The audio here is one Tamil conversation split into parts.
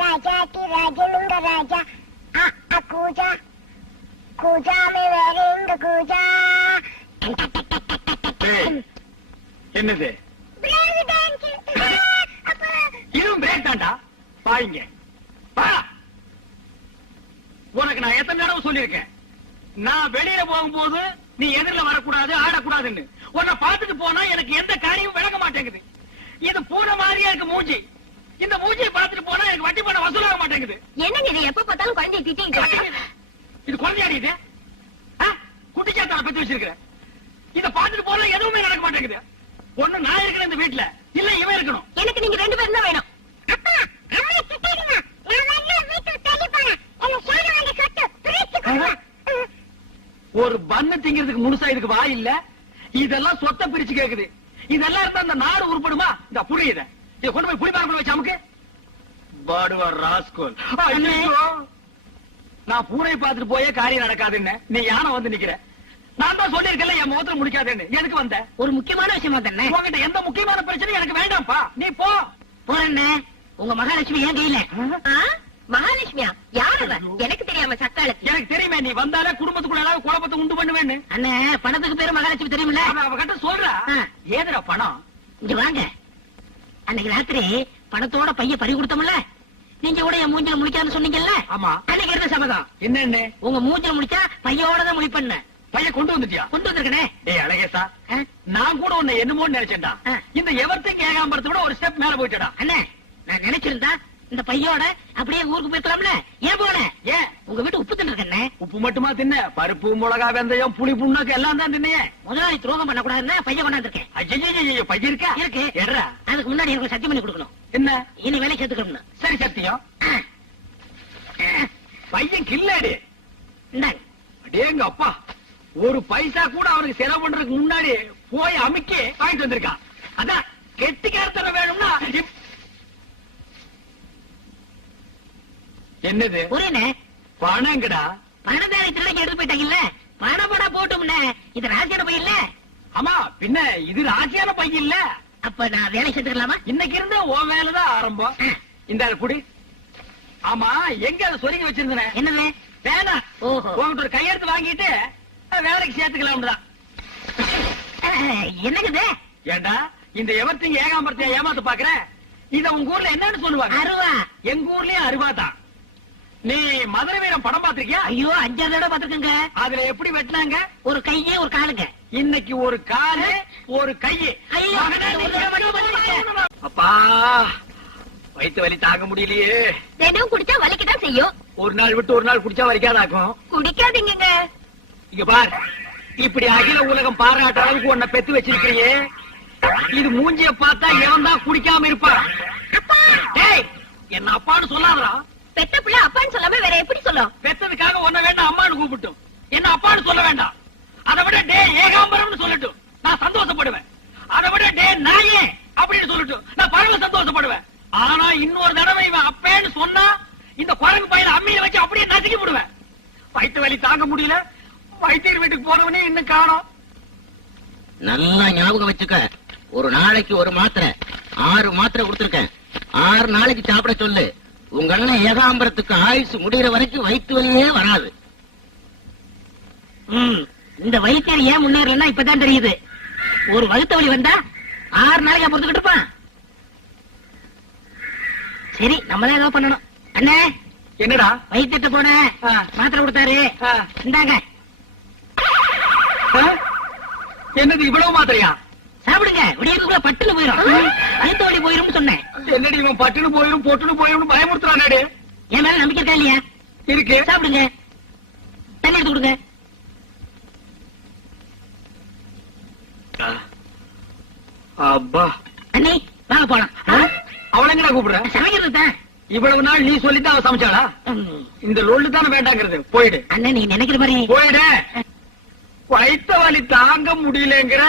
ராஜாத்தி ராஜனுங்க ராஜா. கூஜா. கூஜாமே வேற எங்க கூஜா. என்னது? இதுவும் பிரேக் தான்டா பாருங்க பா உனக்கு நான் எத்தனை தடவை சொல்லியிருக்கேன்? நான் வெளியில போகும்போது நீ எதிரில வரக்கூடாது ஆடக்கூடாதுன்னு. உன்னை பார்த்துட்டு போனா எனக்கு எந்த காரியமும் விளங்க மாட்டேங்குது. இது பூனை மாதிரியா இருக்கு மூஞ்சி. இந்த மூஞ்சியை பார்த்துட்டு போனா எனக்கு வட்டி பணம் வசூலாக மாட்டேங்குது. என்னங்க இது? எப்ப பார்த்தாலும் குழந்தைய திட்டிங்க இது குழந்தையாடி இது? ஆ? குட்டிச்சாத்தான பத்தி வச்சிருக்கிற. இத பார்த்துட்டு போனா எதுவுமே நடக்க மாட்டேங்குது. ஒண்ணு நான் இருக்கிறேன் இந்த வீட்டுல இல்ல இவன் இருக்கணும். எனக்கு நீங்க ரெண்டு பேரும் தான் வேணும். ஒரு பண்ணு திங்கிறதுக்கு முழுசா இதுக்கு வாய் இல்ல. இதெல்லாம் சொத்த பிரிச்சு கேக்குது. இதெல்லாம் இருந்தா அந்த நாடு உருப்படுமா? இந்த புரியுத. இத கொண்டு போய் புளி பாக்கல வச்சு அமுக்கு பாடுவார் ராஸ்கோல் நான் பூனை பார்த்துட்டு போயே காரியம் நடக்காதுன்னு. நீ யானை வந்து நிக்கிற. நான் தான் சொல்லியிருக்கேன்ல என் முகத்துல முடிக்காதுன்னு. எதுக்கு வந்த? ஒரு முக்கியமான விஷயமா தானே உங்ககிட்ட எந்த முக்கியமான பிரச்சனையும் எனக்கு வேண்டாம்ப்பா. நீ போ. போறேன்னு உங்க மகாலட்சுமி ஏன் கையில ஆ? மகாலட்சுமியா? யார் எனக்கு தெரியாம சக்காலத்து. எனக்கு தெரியுமே நீ வந்தாலே குடும்பத்துக்குள்ள ஏதாவது குழப்பத்தை உண்டு பண்ணுவேன்னு. அண்ணே பணத்துக்கு பேரு மகாலட்சுமி தெரியுமில்ல? அவ அவகிட்ட சொல்றா. ஏதுடா பணம்? இங்க வாங்க. அன்னைக்கு ராத்திரி பணத்தோட பைய பறி கொடுத்தோம்ல? நீங்க கூட என் மூஞ்சில முடிக்காதுன்னு சொன்னீங்கல்ல? ஆமா. அன்னைக்கு இருந்த சபதம் என்னன்னு உங்க மூஞ்சில முடிச்சா பையோட தான் முடிப்பண்ண பையன் கொண்டு வந்துட்டியா? கொண்டு வந்திருக்கனே. ஏய் அழகேசா? நான் கூட உன்னை என்னமோன்னு நினைச்சேன்டா. இந்த எவர்த்திங் ஏகாம்பரத்தை விட ஒரு ஸ்டெப் மேல போயிட்டடா. அண்ணே நான் நினைச்சிருந்தா இந்த பையோட அப்படியே ஊருக்கு போயிருக்கலாம்ல ஏன் போன ஏன்? உங்க வீட்டு உப்பு தின்னு உப்பு மட்டுமா தின்ன? பருப்பு மிளகா வெந்தயம் புளி புண்ணாக்கு எல்லாம் தான் தின்னையே முதலாளி துரோகம் பண்ண கூடாதுன்னு பையன் கொண்டாந்துருக்கேன். ஐயோ பையன் இருக்கா? இருக்கு. எட்ரா அதுக்கு முன்னாடி எனக்கு சத்தியம் பண்ணி கொடுக்கணும். என்ன? இனி வேலை சேர்த்துக்கணும் சரி சத்தியம். பையன் கில்லாடி. இந்தாங்க. அடேங்க அப்பா. ஒரு பைசா கூட அவனுக்கு செலவு பண்றதுக்கு முன்னாடி போய் அமுக்கி வாங்கிட்டு வந்திருக்கான். அதான் கெட்டிக்காரத்தனம் வேணும்னா என்னது? புரியல பணங்கடா. பணத்தாரி திருடங்க எடுத்து போயிட்டாங்கல்ல? பணம் பணம் போட்டோம்ல. இது ராசியான பையன் இல்ல ஆமா பின்ன இது ராசியான பையன் இல்ல. அப்ப நான் வேலை சேர்த்துக்கலாமா இன்னைக்கு இருந்து உன் வேலைதான் ஆரம்பம். இந்த குடி. ஆமா எங்க அதை சொருகி வச்சிருந்தேன்? என்னது? வேணாம் ஓஹோ. உங்ககிட்ட ஒரு கையெழுத்து வாங்கிட்டு வேலைக்கு சேர்த்துக்கலாம் தான் அஹ், என்னங்குது? ஏண்டா இந்த எவர்த்திங்க ஏகாம்பரத்தை ஏமாத்து பாக்குற? இத உங்க ஊர்ல என்னன்னு சொல்லுவாங்க. அருவா. எங்க ஊர்லயும் அருவாதான் நீ மதுரை வீரம் படம் பாத்திருக்கியா ஐயோ அஞ்சாவது தடவை பாத்துக்கங்க அதுல எப்படி வெட்டினாங்க? ஒரு கையே ஒரு காலுங்க. இன்னைக்கு ஒரு காலு ஒரு கையு. அப்பா வயித்து வலி தாங்க முடியலையே. தினம் குடிச்சா வலிக்கதான் செய்யும். ஒரு நாள் விட்டு ஒரு நாள் குடிச்சா வலிக்காதாக்கும்? குடிக்காதீங்க இங்க பார் இப்படி அகில உலகம் பாராட்ட அளவுக்கு உன்னை பெத்து வச்சிருக்கிறியே. இது மூஞ்சிய பார்த்தா எவன் தான் குடிக்காம இருப்பான். என்ன அப்பான்னு சொல்லாதடா. பெத்த பிள்ளை அப்பான்னு சொல்லாம வேற எப்படி சொல்லும் பெத்ததுக்காக உன்னை வேண்டாம் அம்மான்னு கூப்பிட்டும். என்ன அப்பான்னு சொல்ல வேண்டாம். அதை விட டே ஏகாம்பரம்னு சொல்லட்டும் நான் சந்தோஷப்படுவேன். அதை விட டே நாயே அப்படின்னு சொல்லட்டும் நான் பரவ சந்தோஷப்படுவேன். ஆனா இன்னொரு தடவை இவன் அப்பேன்னு சொன்னா இந்த குரங்கு பையனை அம்மியில வச்சு அப்படியே நசுக்கி விடுவேன். வயிற்று வலி தாங்க முடியல. வைத்தியர் வீட்டுக்கு போனவனே இன்னும் காணோம். நல்லா ஞாபகம் வச்சுக்க. ஒரு நாளைக்கு ஒரு மாத்திரை. ஆறு மாத்திரை கொடுத்திருக்கேன். ஆறு நாளைக்கு சாப்பிட சொல்லு. உங்க அண்ணன் ஏகாம்பரத்துக்கு ஆயுசு முடிகிற வரைக்கும் வயிற்று வலியே வராது. இந்த வைத்தியர் ஏன் முன்னேறலன்னா இப்பதான் தெரியுது. ஒரு வகுத்த வலி வந்தா ஆறு நாளைக்கு பொறுத்துக்கிட்டு இருப்பான். சரி நம்ம தான் ஏதோ பண்ணணும். அண்ணே என்னடா? வைத்தியத்தை போன. மாத்திரை கொடுத்தாரு. இந்தாங்க? என்னது இவ்வளவு மாத்திரையா? சாப்பிடுங்க. விடியதுக்குள்ள பட்டுன்னு போயிடும் வயிற்று வலி போயிரும்னு சொன்னேன். என்னடி இவன் பட்டுன்னு போயிரும் பொட்டுன்னு போயிரும் பயமுறுத்துறானே என் மேல நம்பிக்கை இருக்கா இல்லையா? இருக்கு. சாப்பிடுங்க. தண்ணி எடுத்து கொடுங்க. அப்பா. அண்ணி வாங்க போலாம். அவளை எங்கடா கூப்பிடுற? சமைக்கிறது தான். இவ்வளவு நாள் நீ சொல்லித்தான் அவ சமைச்சாளா? இந்த லொல்லு தானே வேண்டாங்கிறது. போயிடு. அண்ணன் நீ நினைக்கிற மாதிரி. போயிடு. வயித்த வலி தாங்க முடியலங்கிற.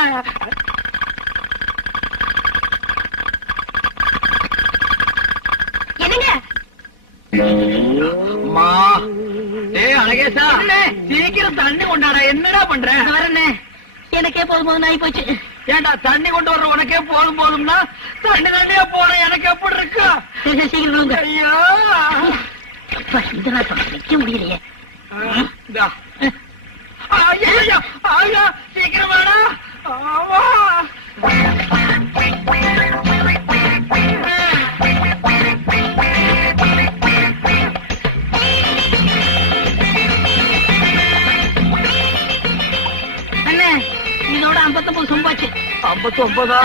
அழகேசா சீக்கிரம் தண்ணி கொண்டாடா. என்னடா பண்ற? எனக்கே போதும் போதும் ஆகி போச்சு. ஏண்டா தண்ணி கொண்டு வர்ற உனக்கே போதும் போதும்னா தண்ணி தண்ணியா போற. எனக்கு எப்படி இருக்கு? சீக்கிரம் ஐயோ. நிக்க முடியலையே. சீக்கிரம் வாடா. ஆமா. ஐம்பத்தொன்பது சொம்பாச்சு ஐம்பத்தி ஒன்பதா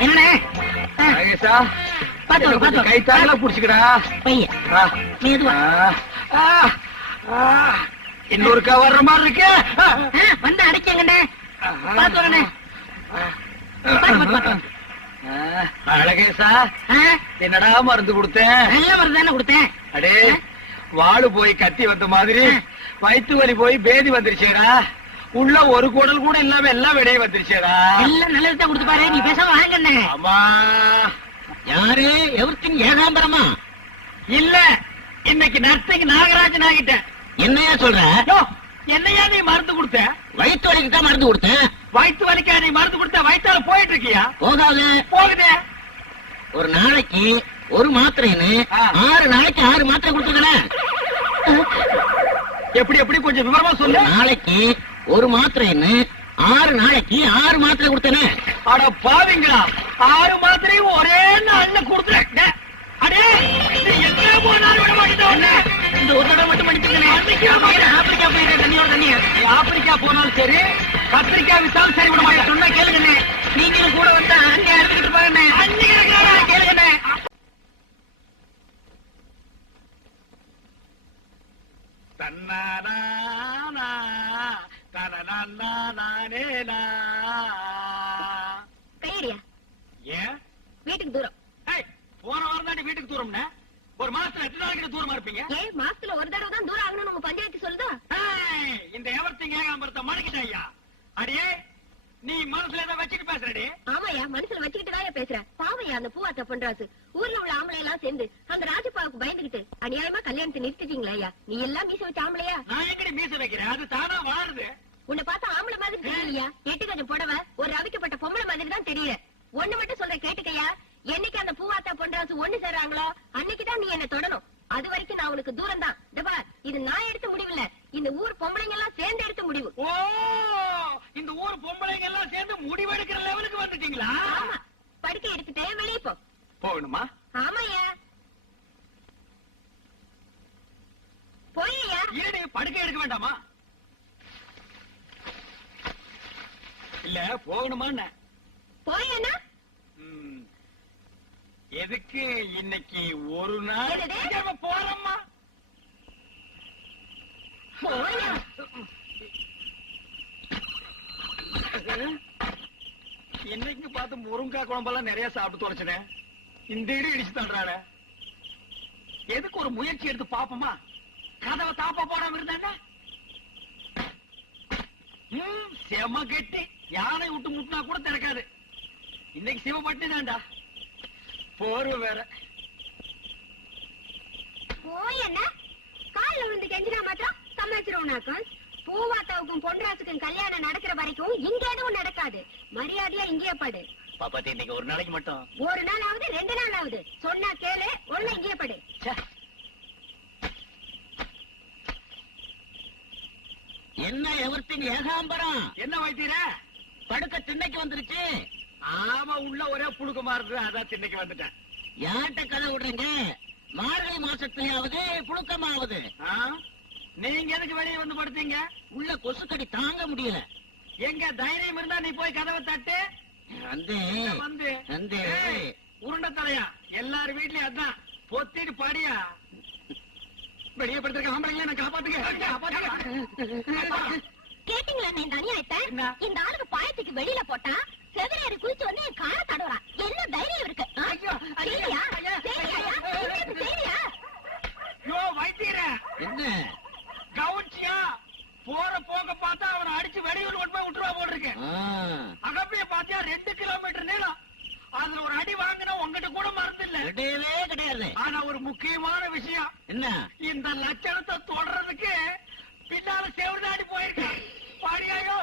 என்னண்ணே? பாத்து பாத்து. கை தாங்களா புடிச்சுக்கடா. இன்னொருக்கா வர்ற மாதிரி இருக்கு. வந்து அடைக்கங்கண்ணே. பாத்து வரண்ணே பாத்து, பாத்து, பாத்து. அழகேசா என்னடா மருந்து கொடுத்தேன்? நல்ல மருந்து தானே கொடுத்தேன். அடே வாளு போய் கத்தி வந்த மாதிரி. வயித்து வலி போய் பேதி வந்துருச்சேடா. உள்ள ஒரு குடல் கூட இல்லாம எல்லாம் வெளியே வந்துருச்சேடா. எல்லாம் நல்லது தான் கொடுத்து பாரு. நீ பேசாம வாங்கண்ணே ஆமா. யாரு? எவர்த்தின் ஏகாம்பரமா? இல்ல. இன்னைக்கு நர்த்தங்க நாகராஜன் ஆகிட்டேன் என்னையா சொல்ற? என்னையா நீ மருந்து கொடுத்த? வயிற்று வலிக்கு தான் மருந்து கொடுத்தேன் வயித்து வலிக்கா நீ மருந்து கொடுத்த? வயித்தால போயிட்டு இருக்கியா போகாது. போகுதே. ஒரு நாளைக்கு ஒரு மாத்திரைன்னு. ஆறு நாளைக்கு ஆறு மாத்திரை கொடுத்துக்கிறேன் எப்படி எப்படி? கொஞ்சம் விவரமா சொல்லு. நாளைக்கு ஒரு மாத்திரைன்னு ஆறு நாளைக்கு ஆறு மாத்திரை கொடுத்தேனே. அட பாவிங்களா ஆறு மாத்திரையும் ஒரே நாள்ல கொடுத்துறேன் அடே எங்க போனாலும் விட மாட்டேன் இந்த ஒரு தடவை மட்டும் மன்னிச்சுக்கண்ணே ஆப்பிரிக்கா போயிட்டு தண்ணியோட தண்ணியா நீ ஆப்பிரிக்கா போனாலும் சரி கத்திரிக்காய் வித்தாலும் சரி விட மாட்டேன். சொன்னா கேளுங்கண்ணே நீங்களும் கூட வந்தா அங்கே அறுத்துக்கிட்டு பாருண்ணே கேளுங்கண்ணே தன்னானா தனநானேனா கையடியா ஏன் வீட்டுக்கு தூரம். போன வாரம் தாண்டி வீட்டுக்கு தூரம்னே? ஒரு மாசத்துல எத்தனை நாளைக்கு தூரமா இருப்பீங்க? ஏன் மாசத்துல ஒரு தடவை தான் தூரம் ஆகணும்னு உங்க பஞ்சாயத்து சொல்லுதா? இந்த எவர்த்திங்க ஏகாம்பரத்தை மடக்கிட்ட ஐயா அடியே நீ மனசுல ஏதோ வச்சுட்டு பேசுறடி. ஆமாயா மனசுல வச்சுக்கிட்டு தான் பேசுற. பாவையா அந்த பூவாத்த பண்றாசு ஊர்ல உள்ள ஆம்பளை எல்லாம் சேர்ந்து அந்த ராஜப்பாவுக்கு பயந்துகிட்டு அநியாயமா கல்யாணத்தை நிறுத்திட்டீங்களா ஐயா நீ எல்லாம் மீச வச்ச ஆம்பளையா? நான் எங்கடி மீச வைக்கிறேன் அது தானா வாழுது உன்னை பார்த்தா ஆம்பளை மாதிரி தெரியலையா? எட்டு கொஞ்சம் புடவை ஒரு ரவிக்கப்பட்ட பொம்பளை மாதிரி தான் தெரியல. ஒண்ணு மட்டும் சொல்ற கேட்டுக்கையா என்னைக்கு அந்த பூவாத்தா பொன்ராசு ஒண்ணு சேர்றாங்களோ அன்னைக்குதான் நீ என்ன தொடணும். அது வரைக்கும் நான் உனக்கு தூரம் தான் இது நான் எடுத்த முடிவு இல்ல இந்த ஊர் பொம்பளைங்க எல்லாம் சேர்ந்து எடுத்த முடிவு ஓ இந்த ஊர் பொம்பளைங்க எல்லாம் சேர்ந்து முடிவெடுக்கிற லெவலுக்கு வந்துட்டீங்களா ஆமா படுக்கை எடுத்துட்டே வெளியே போ போகணுமா? ஆமாய்யா. போய்யா ஏடி படுக்கை எடுக்க வேண்டாமா? இல்ல போகணுமா போயேனா? ம். எதுக்கு இன்னைக்கு ஒரு நாள் போறோம்மா? இன்னைக்கு பார்த்து முருங்கா குழம்பெல்லாம் நிறைய சாப்பிட்டு தொலைச்சினேன் இந்த இடி இடிச்சு தள்ளுறாரு எதுக்கு ஒரு முயற்சி எடுத்து பாப்போமா? கதவை தாப்பா போடாம இருந்தாங்க செம கெட்டி. யானை விட்டு முட்டினா கூட திறக்காது. இன்னைக்கு சிவப்பட்டு தான்டா. போர்வை வேற. போய் என்ன? கால்ல விழுந்து கெஞ்சினா மாத்திரம் சமாளிச்சிருவோம்னாக்கும் பூவாத்தாவுக்கும் பொன்ராசுக்கும் கல்யாணம் நடக்கிற வரைக்கும் இங்க எதுவும் நடக்காது. மரியாதையா இங்கேயே படு. பாப்பாத்தி இன்னைக்கு ஒரு நாளைக்கு மட்டும். ஒரு நாள் ஆகுது ரெண்டு நாள் ஆகுது சொன்னா கேளு ஒண்ணு இங்கேயே படு. என்ன எவர்த்தின் ஏகாம்பரம்? என்ன வைத்தீர படுக்க திண்ணைக்கு வந்துருச்சு. ஆமா உள்ள ஒரே புழுக்கமா இருக்கு அதான் திண்ணைக்கு வந்துட்டேன். யார்கிட்ட கதை விடுறீங்க? மார்கழி மாசத்துலயாவது புழுக்கமாவது. ஆ? நீங்க எதுக்கு வெளியே வந்து படுத்தீங்க? உள்ள கொசுக்கடி தாங்க முடியல. எங்க தைரியம் இருந்தா நீ போய் கதவை தட்டு. வந்து. வந்து உருண்டை தலையா? எல்லார் வீட்லயும் அதான். பொத்திட்டு படியா? வெளியே படுத்திருக்க ஆம்பளைங்கள நான் காப்பாத்துங்க. கேட்டீங்களா நீ தனியாயிட்ட? இந்த ஆளுக்கு பாயத்துக்கு வெளியில போட்டா செவிலியர் குளிச்சு வந்து என் காலை தடவுறான் என்ன தைரியம் இருக்கு ஆ? ஐயோ, ஐயோ, சரியா? ஐயோ. சரியா? சரியா? என்ன? போற போக பார்த்தா அவனை அடிச்சு வெளியூர் கொண்டு போய் விட்டுருவா ஆ, அகப்பிய பாத்தியா ரெண்டு கிலோமீட்டர் நீளம். அதுல ஒரு அடி வாங்கினா உங்ககிட்ட கூட மறந்து இல்ல. கிடையவே கிடையாது. ஆனா ஒரு முக்கியமான விஷயம். என்ன? இந்த லட்சணத்தை தொடர்றதுக்கு பின்னால செவிடாடி போயிருக்கான். பாடியாயோ